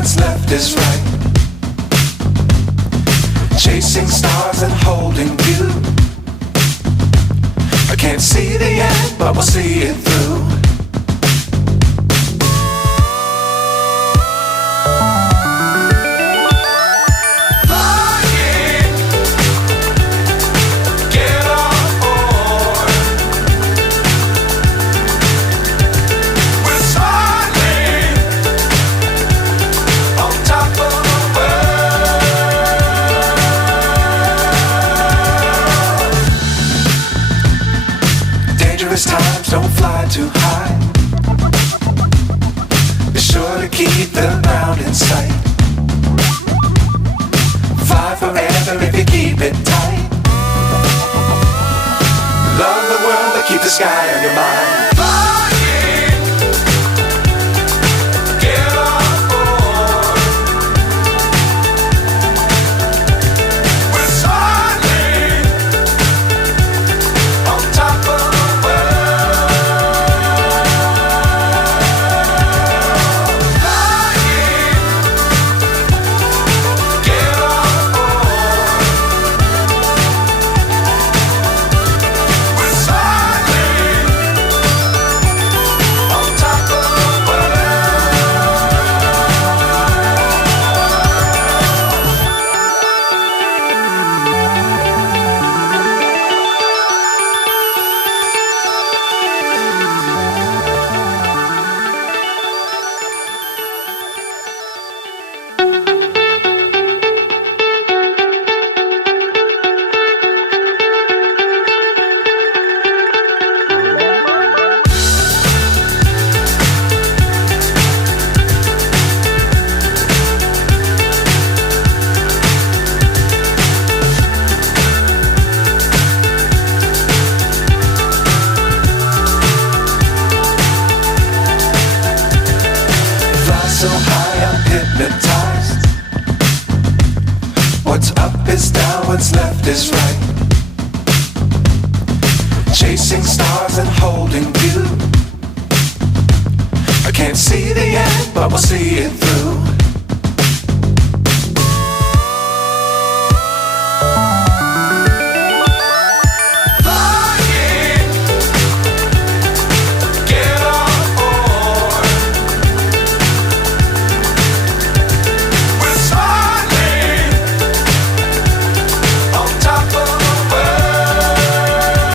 what's left is right. Chasing stars and holding you. I can't see the end, but we'll see it through. Times don't fly too high. Be sure to keep the ground in sight. Fly forever if you keep it tight. Love the world but keep the sky on your mind. So high I'm hypnotized. What's up is down, what's left is right. Chasing stars and holding you. I can't see the end, but we'll see it through.